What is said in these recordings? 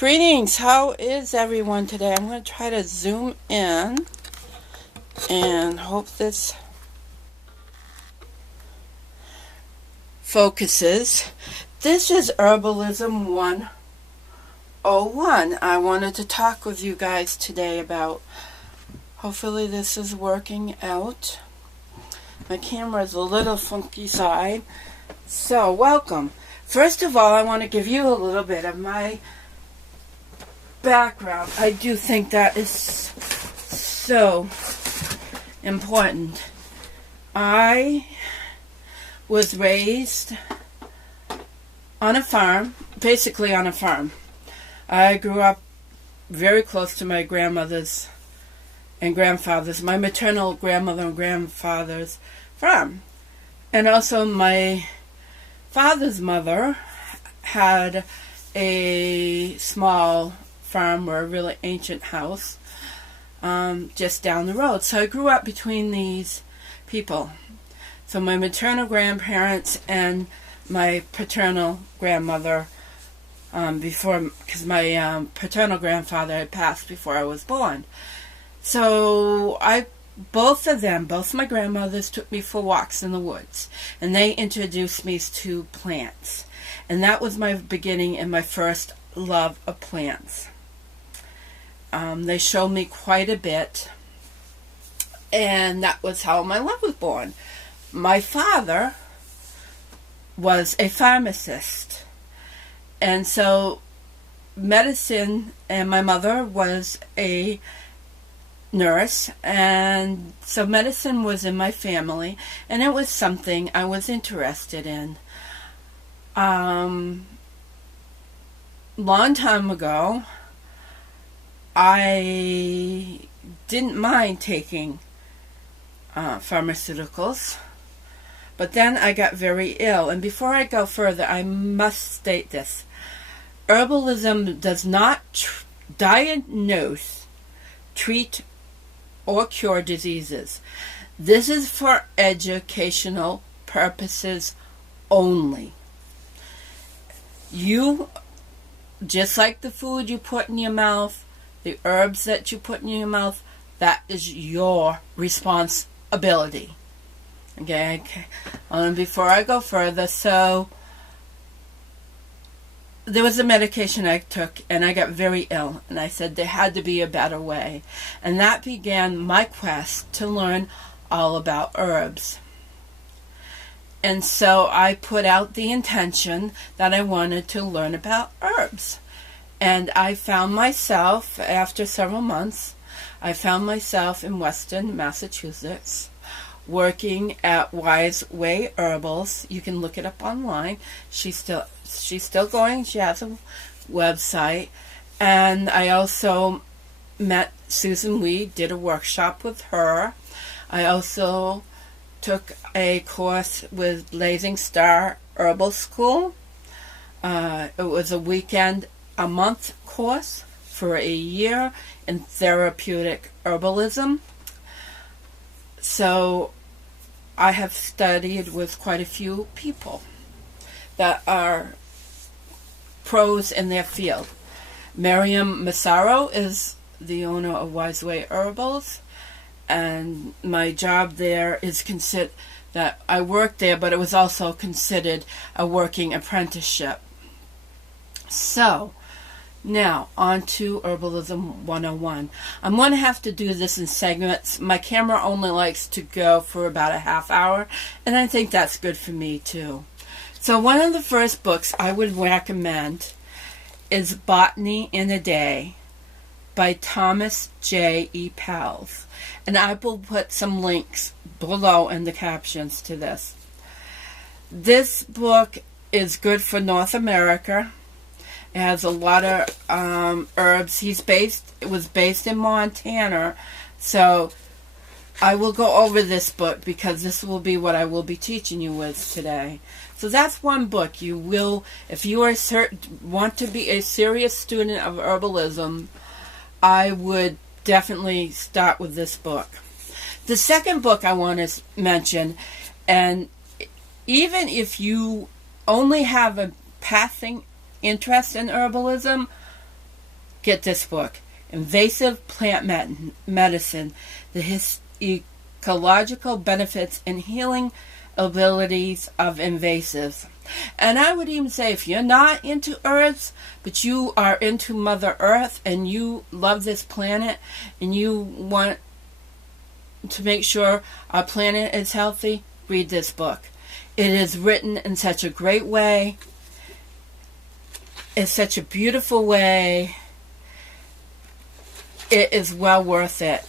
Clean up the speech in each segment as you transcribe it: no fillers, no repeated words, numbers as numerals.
Greetings, how is everyone today? I'm going to try to zoom in and hope this focuses. This is Herbalism 101. I wanted to talk with you guys today about, hopefully this is working out. My camera is a little funky side. So, welcome. First of all, I want to give you a little bit of my background. I do think that is so important. I was raised on a farm, basically on a farm. I grew up very close to my grandmother's and grandfather's, my maternal grandmother and grandfather's farm. And also my father's mother had a small farm or a really ancient house just down the road. So I grew up between these people. So my maternal grandparents and my paternal grandmother because my paternal grandfather had passed before I was born. So both my grandmothers took me for walks in the woods, and they introduced me to plants. And that was my beginning and my first love of plants. They showed me quite a bit, and that was how my love was born. My father was a pharmacist, and so medicine, and my mother was a nurse, and so medicine was in my family, and it was something I was interested in. Long time ago, I didn't mind taking pharmaceuticals, but then I got very ill. And before I go further, I must state this. Herbalism does not diagnose, treat, or cure diseases. This is for educational purposes only. You, just like the food you put in your mouth, the herbs that you put in your mouth, that is your responsibility. Okay. Before I go further, so there was a medication I took, and I got very ill, and I said there had to be a better way. And that began my quest to learn all about herbs. And so I put out the intention that I wanted to learn about herbs. And I found myself, after several months, I found myself in Western Massachusetts, working at Wise Way Herbals. You can look it up online. She's still going. She has a website. And I also met Susan Weed, did a workshop with her. I also took a course with Blazing Star Herbal School. It was a month course for a year in therapeutic herbalism. So I have studied with quite a few people that are pros in their field. Miriam Massaro is the owner of Wise Way Herbals, and my job there is considered that I worked there, but it was also considered a working apprenticeship. So now, on to Herbalism 101. I'm going to have to do this in segments. My camera only likes to go for about a half hour, and I think that's good for me too. So one of the first books I would recommend is Botany in a Day by Thomas J. E. Pals. And I will put some links below in the captions to this. This book is good for North America. It has a lot of herbs. It was based in Montana, so I will go over this book because this will be what I will be teaching you with today. So that's one book you will, if you are want to be a serious student of herbalism, I would definitely start with this book. The second book I want to mention, and even if you only have a passing interest in herbalism, get this book, Invasive Plant Medicine, the Ecological Benefits and Healing Abilities of Invasives. And I would even say, if you're not into herbs, but you are into Mother Earth and you love this planet and you want to make sure our planet is healthy, read this book. It is written in such a great way. It's such a beautiful way. It is well worth it.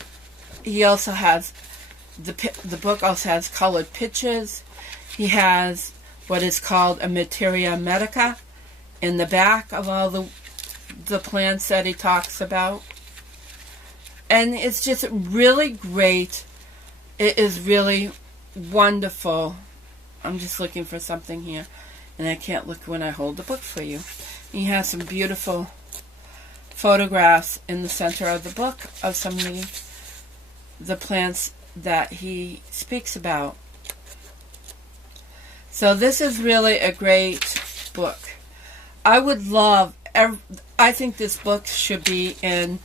He also has, the book also has colored pictures. He has what is called a materia medica in the back of all the plants that he talks about. And it's just really great. It is really wonderful. I'm just looking for something here, and I can't look when I hold the book for you. He has some beautiful photographs in the center of the book of some of the plants that he speaks about. So this is really a great book. I would love, I think this book should be in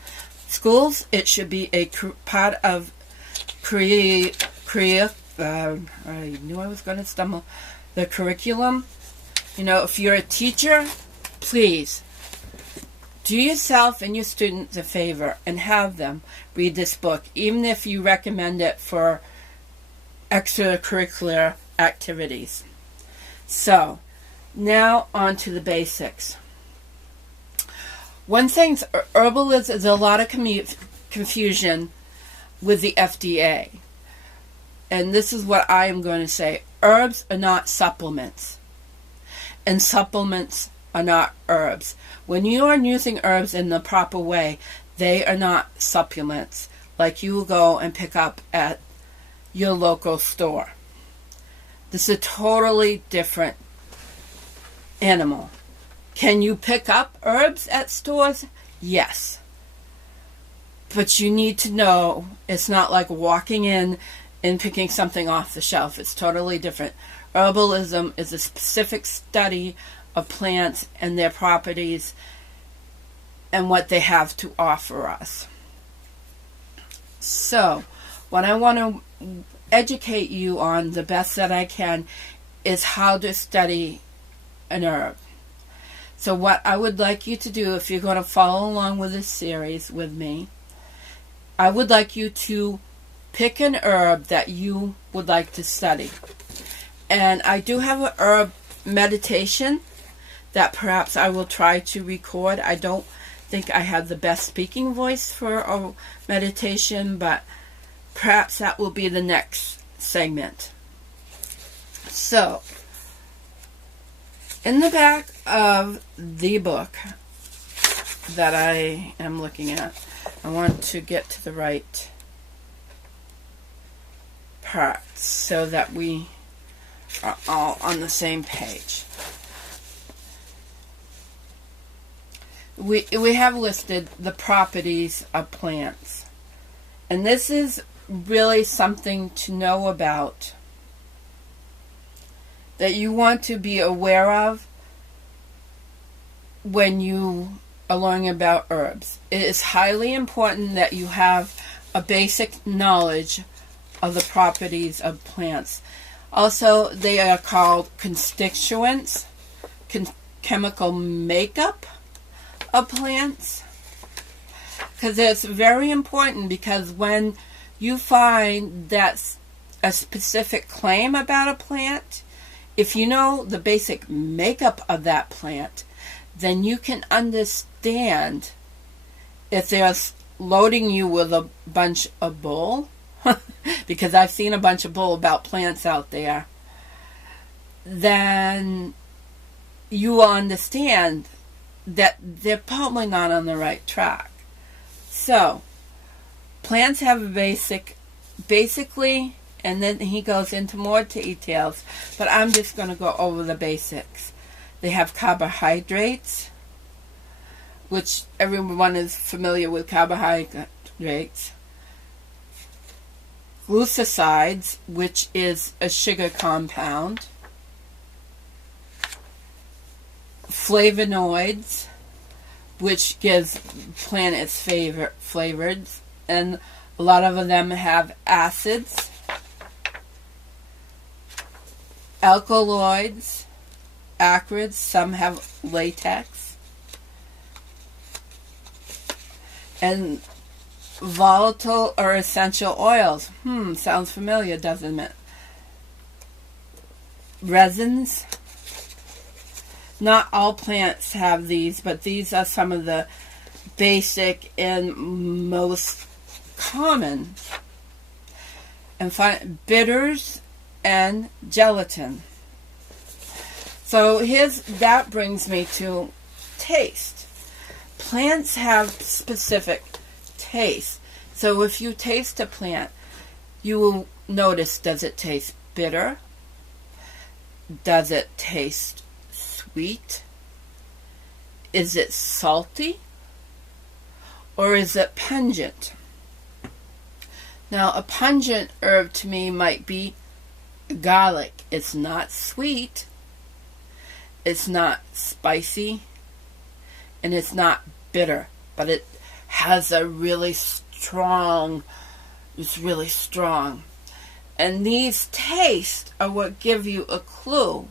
schools. It should be a part of I knew I was going to stumble. The curriculum. You know, if you're a teacher, please do yourself and your students a favor and have them read this book, even if you recommend it for extracurricular activities. So, now on to the basics. One thing, herbalism, there's a lot of confusion with the FDA. And this is what I am going to say. Herbs are not supplements. And supplements are not herbs. When you are using herbs in the proper way, they are not supplements like you will go and pick up at your local store. This is a totally different animal. Can you pick up herbs at stores? Yes. But you need to know it's not like walking in and picking something off the shelf. It's totally different. Herbalism is a specific study of plants and their properties and what they have to offer us. So, what I want to educate you on the best that I can is how to study an herb. So what I would like you to do, if you're going to follow along with this series with me, I would like you to pick an herb that you would like to study. And I do have an herb meditation that perhaps I will try to record. I don't think I have the best speaking voice for a meditation, but perhaps that will be the next segment. So, in the back of the book that I am looking at, I want to get to the right part so that we are all on the same page. We have listed the properties of plants. And this is really something to know about, that you want to be aware of when you are learning about herbs. It is highly important that you have a basic knowledge of the properties of plants. Also, they are called constituents, chemical makeup of plants. Because it's very important, because when you find that's a specific claim about a plant, if you know the basic makeup of that plant, then you can understand if they're loading you with a bunch of bull, because I've seen a bunch of bull about plants out there, then you will understand that they're probably not on the right track. So, plants have a basically, and then he goes into more details, but I'm just going to go over the basics. They have carbohydrates, which everyone is familiar with carbohydrates. Glucosides, which is a sugar compound. Flavonoids, which gives plant its favorite flavors, and a lot of them have acids, alkaloids, acids, some have latex, and volatile or essential oils. Sounds familiar, doesn't it? Resins. Not all plants have these, but these are some of the basic and most common. And bitters and gelatin. So that brings me to taste. Plants have specific taste. So if you taste a plant, you will notice, does it taste bitter? Does it taste sweet? Is it salty? Or is it pungent? Now, a pungent herb to me might be garlic. It's not sweet. It's not spicy. And it's not bitter. But it has a really strong, it's really strong. And these tastes are what give you a clue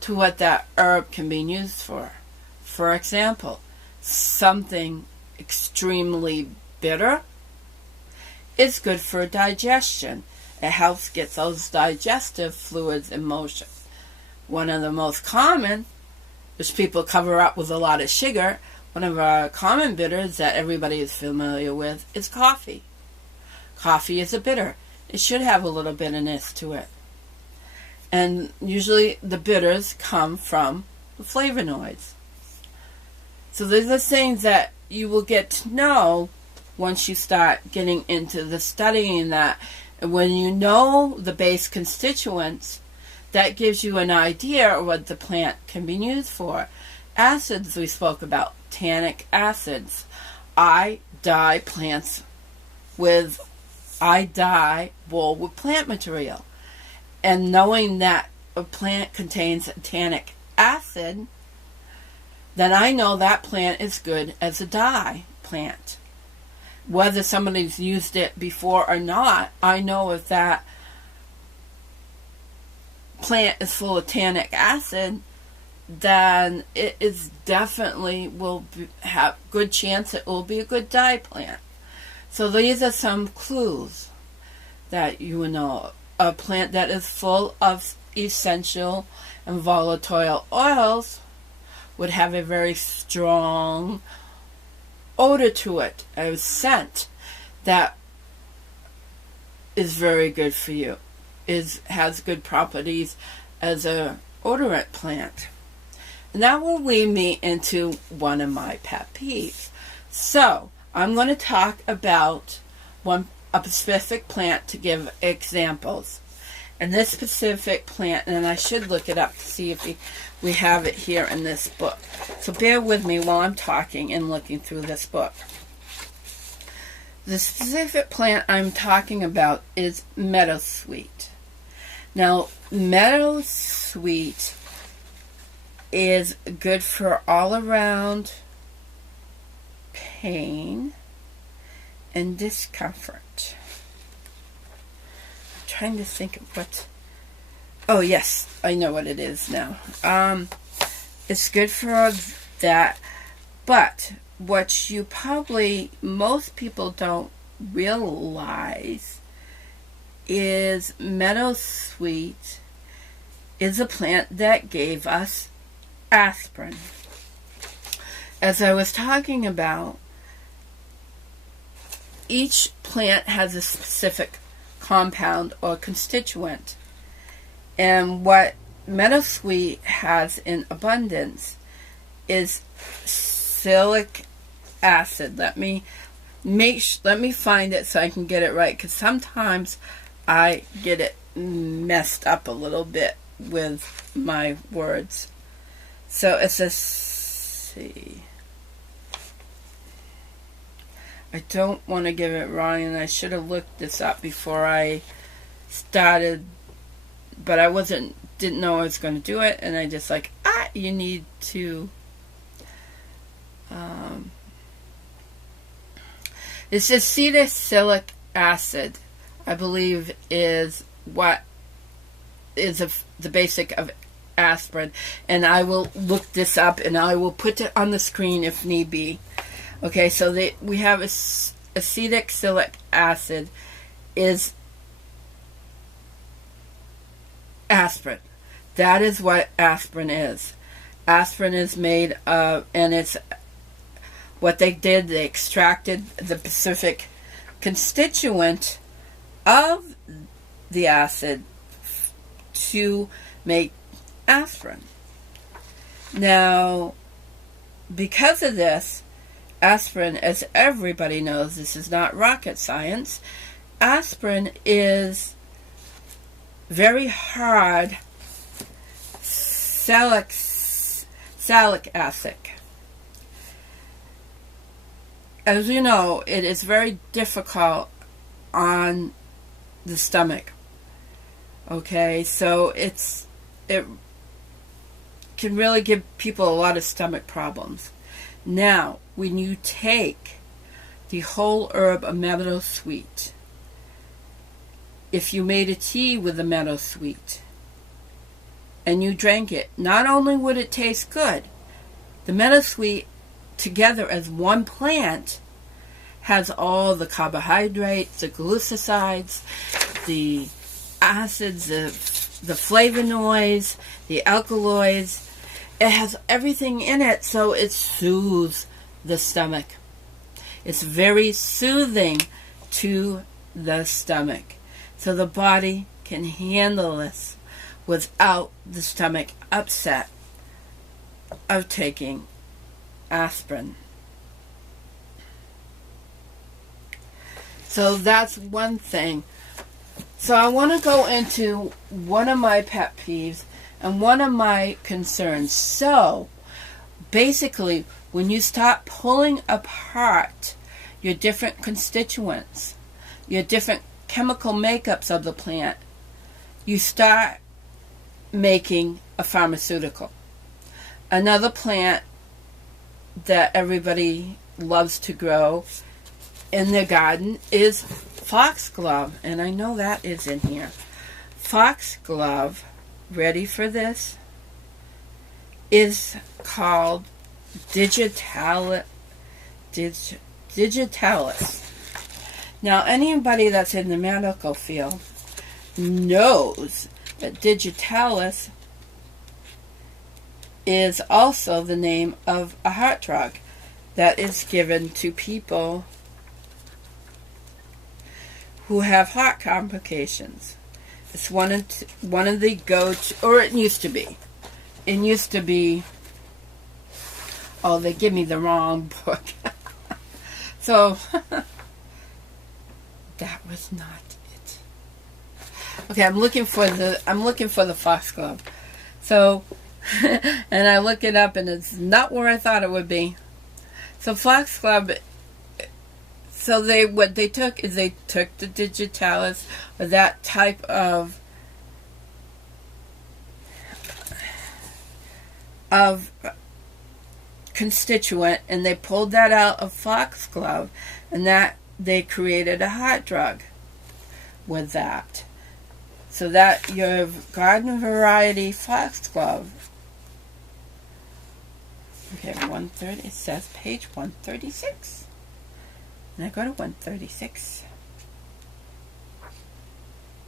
to what that herb can be used for. For example, something extremely bitter is good for digestion. It helps get those digestive fluids in motion. One of the most common, which people cover up with a lot of sugar, one of our common bitters that everybody is familiar with is coffee. Coffee is a bitter. It should have a little bitterness to it. And usually the bitters come from the flavonoids. So these are things that you will get to know once you start getting into the studying that. And when you know the base constituents, that gives you an idea of what the plant can be used for. Acids we spoke about, tannic acids. I dye wool with plant material. And knowing that a plant contains tannic acid, then I know that plant is good as a dye plant. Whether somebody's used it before or not, I know if that plant is full of tannic acid, then it is definitely have good chance it will be a good dye plant. So these are some clues that you will know. A plant that is full of essential and volatile oils would have a very strong odor to it, a scent that is very good for you. Has good properties as a odorant plant. And that will lead me into one of my pet peeves. So I'm going to talk about a specific plant to give examples. And this specific plant, and I should look it up to see if we have it here in this book. So bear with me while I'm talking and looking through this book. The specific plant I'm talking about is Meadowsweet. Now, Meadowsweet is good for all around pain and discomfort. I'm trying to think of what... Oh, yes, I know what it is now. It's good for that, but what most people don't realize is Meadowsweet is a plant that gave us aspirin. As I was talking about, each plant has a specific compound or constituent. And what Meadowsweet has in abundance is salicylic acid. Let me find it so I can get it right, because sometimes I get it messed up a little bit with my words. So it's a C. I don't want to give it wrong, and I should have looked this up before I started, but I didn't know I was going to do it, and I just you need to It's acetylsalicylic acid, I believe, is what is the basic of aspirin. And I will look this up and I will put it on the screen if need be. Okay, so we have acetylsalicylic acid is aspirin. That is what aspirin is. Aspirin is made of, and it's what they did, they extracted the specific constituent of the acid to make aspirin. Now, because of this, aspirin, as everybody knows, this is not rocket science, aspirin is very hard salicylic acid. As you know, it is very difficult on the stomach. Okay, so it can really give people a lot of stomach problems. Now, when you take the whole herb of Meadowsweet, if you made a tea with the Meadowsweet and you drank it, not only would it taste good, the Meadowsweet together as one plant has all the carbohydrates, the glucosides, the acids, the flavonoids, the alkaloids. It has everything in it, so it soothes the stomach. It's very soothing to the stomach, so the body can handle this without the stomach upset of taking aspirin. So that's one thing. So I want to go into one of my pet peeves and one of my concerns. So basically, when you start pulling apart your different constituents, your different chemical makeups of the plant, you start making a pharmaceutical. Another plant that everybody loves to grow in their garden is Foxglove, and I know that is in here. Foxglove, ready for this, is called digitalis. Now, anybody that's in the medical field knows that digitalis is also the name of a heart drug that is given to people who have heart complications. It's one of the go-to, or it used to be. It used to be, oh, they give me the wrong book. So, that was not it. Okay, I'm looking for the Foxglove. So, and I look it up and it's not where I thought it would be. So Foxglove, so what they took is they took the digitalis, or that type of constituent, and they pulled that out of Foxglove, and that they created a heart drug with that. So that your garden variety Foxglove. Okay, 130. It says page 136. And I go to 136.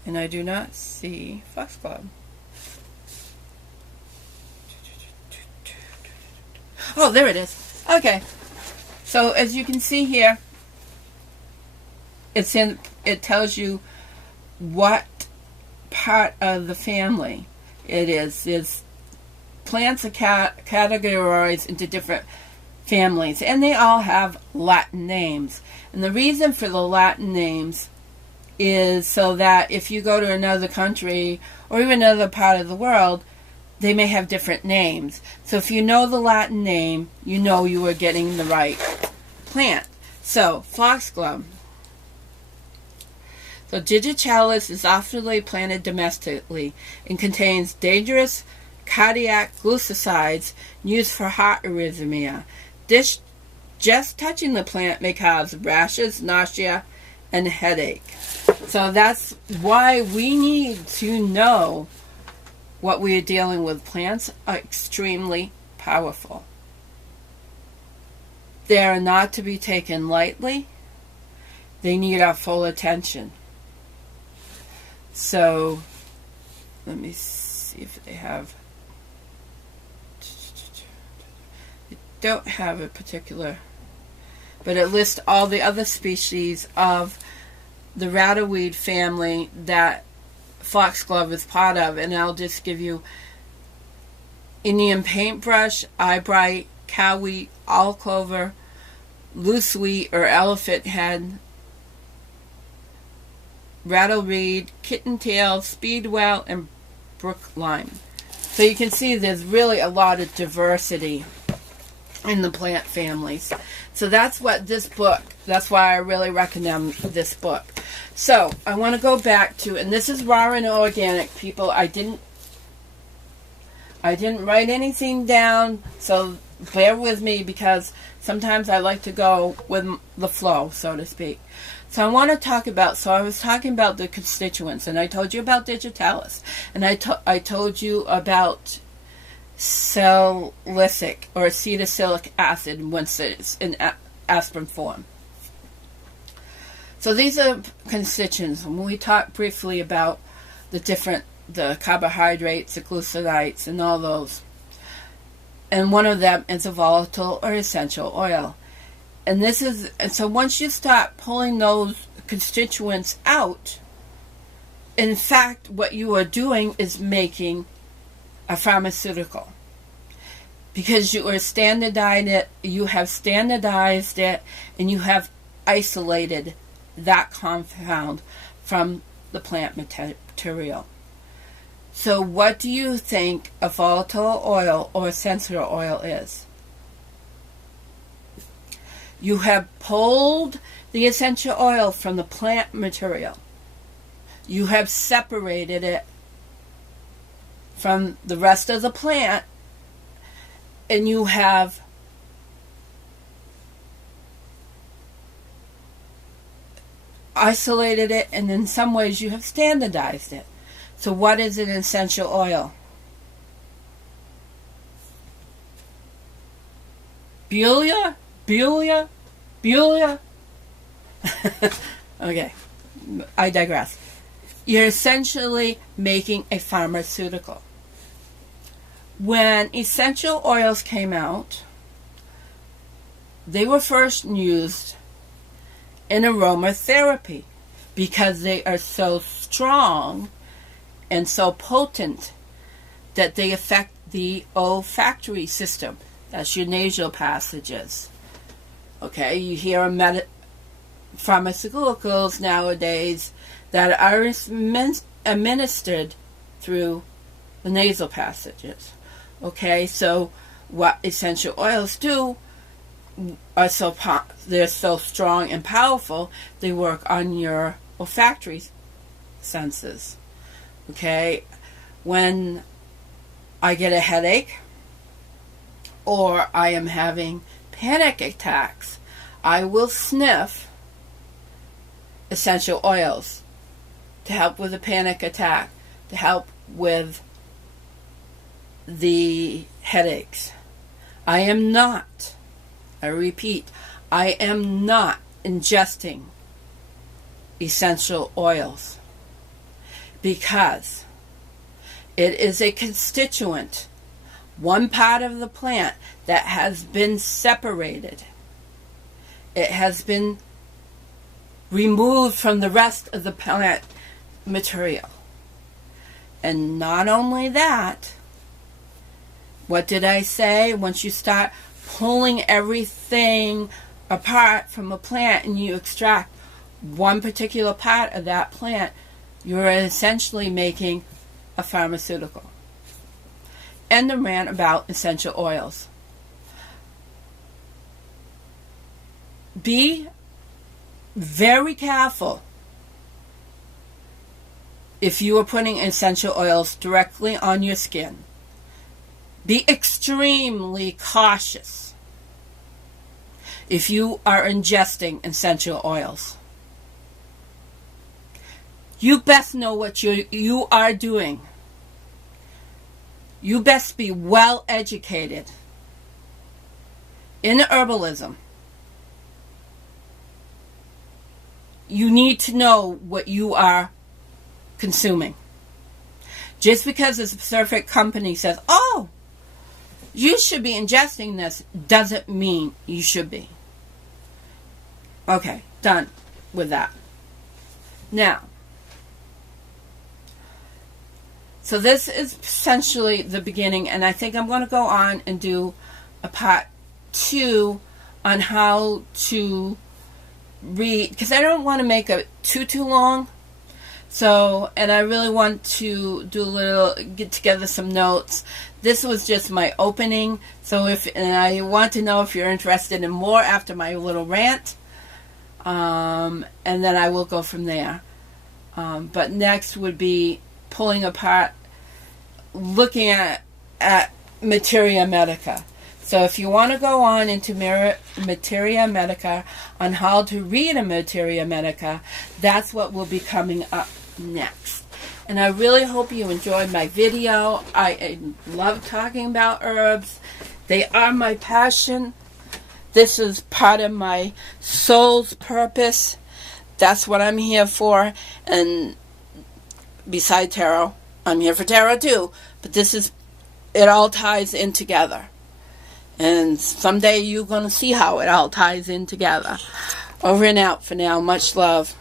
And I do not see Foxglove. Oh, there it is. Okay. So as you can see here, it tells you what part of the family it is. There's plants are categorized into different families, and they all have Latin names. And the reason for the Latin names is so that if you go to another country or even another part of the world, they may have different names. So if you know the Latin name, you know you are getting the right plant. So, Foxglove. So, digitalis is often planted domestically and contains dangerous cardiac glucosides used for heart arrhythmia. This just touching the plant may cause rashes, nausea, and headache. So that's why we need to know what we are dealing with. Plants are extremely powerful. They are not to be taken lightly. They need our full attention. So, let me see if they have... They don't have a particular... But it lists all the other species of the rattleweed family that Foxglove is part of. And I'll just give you Indian paintbrush, eyebright, cowweed, all clover, looseweed or elephant head, rattleweed, kittentail, speedwell, and brook lime. So you can see there's really a lot of diversity in the plant families. So that's what this book, that's why I really recommend this book. So I want to go back to, and this is raw and organic, people. I didn't write anything down, so bear with me because sometimes I like to go with the flow, so to speak. So I want to talk about, so I was talking about the constituents, and I told you about digitalis, and I told you about salicylic or acetylsalicylic acid once it's in aspirin form. So these are constituents. When we talked briefly about the carbohydrates, the glucosides, and all those. And one of them is a volatile or essential oil. And so once you start pulling those constituents out, in fact, what you are doing is making a pharmaceutical. Because you have standardized it, and you have isolated that compound from the plant material. So what do you think a volatile oil or essential oil is? You have pulled the essential oil from the plant material. You have separated it from the rest of the plant, and you have isolated it, and in some ways you have standardized it. So what is an essential oil? Bulia? Okay, I digress. You're essentially making a pharmaceutical. When essential oils came out, they were first used in aromatherapy because they are so strong and so potent that they affect the olfactory system. That's your nasal passages. Okay, you hear pharmaceuticals nowadays that are administered through the nasal passages. Okay, so what essential oils do are they're so strong and powerful, they work on your olfactory senses. Okay, when I get a headache or I am having panic attacks, I will sniff essential oils to help with a panic attack, to help with the headaches. I repeat, I am not ingesting essential oils because it is a constituent, one part of the plant that has been separated. It has been removed from the rest of the plant material. And not only that, what did I say? Once you start pulling everything apart from a plant and you extract one particular part of that plant, you're essentially making a pharmaceutical. And the rant about essential oils. Be very careful if you are putting essential oils directly on your skin. Be extremely cautious. if you are ingesting essential oils. You best know what you are doing. You best be well educated in herbalism. You need to know what you are consuming. Just because a specific company says, oh, you should be ingesting this, doesn't mean you should be. Okay, done with that. Now, so this is essentially the beginning, and I think I'm going to go on and do a part 2 on how to read, because I don't want to make it too long. So, and I really want to get together some notes. This was just my opening. So and I want to know if you're interested in more after my little rant. And then I will go from there. But next would be pulling apart, looking at Materia Medica. So if you want to go on into Materia Medica, on how to read a Materia Medica, that's what will be coming up next. And I really hope you enjoyed my video. I love talking about herbs. They are my passion. This is part of my soul's purpose. That's what I'm here for. And beside tarot, I'm here for tarot too. But it all ties in together. And someday you're going to see how it all ties in together. Over and out for now. Much love.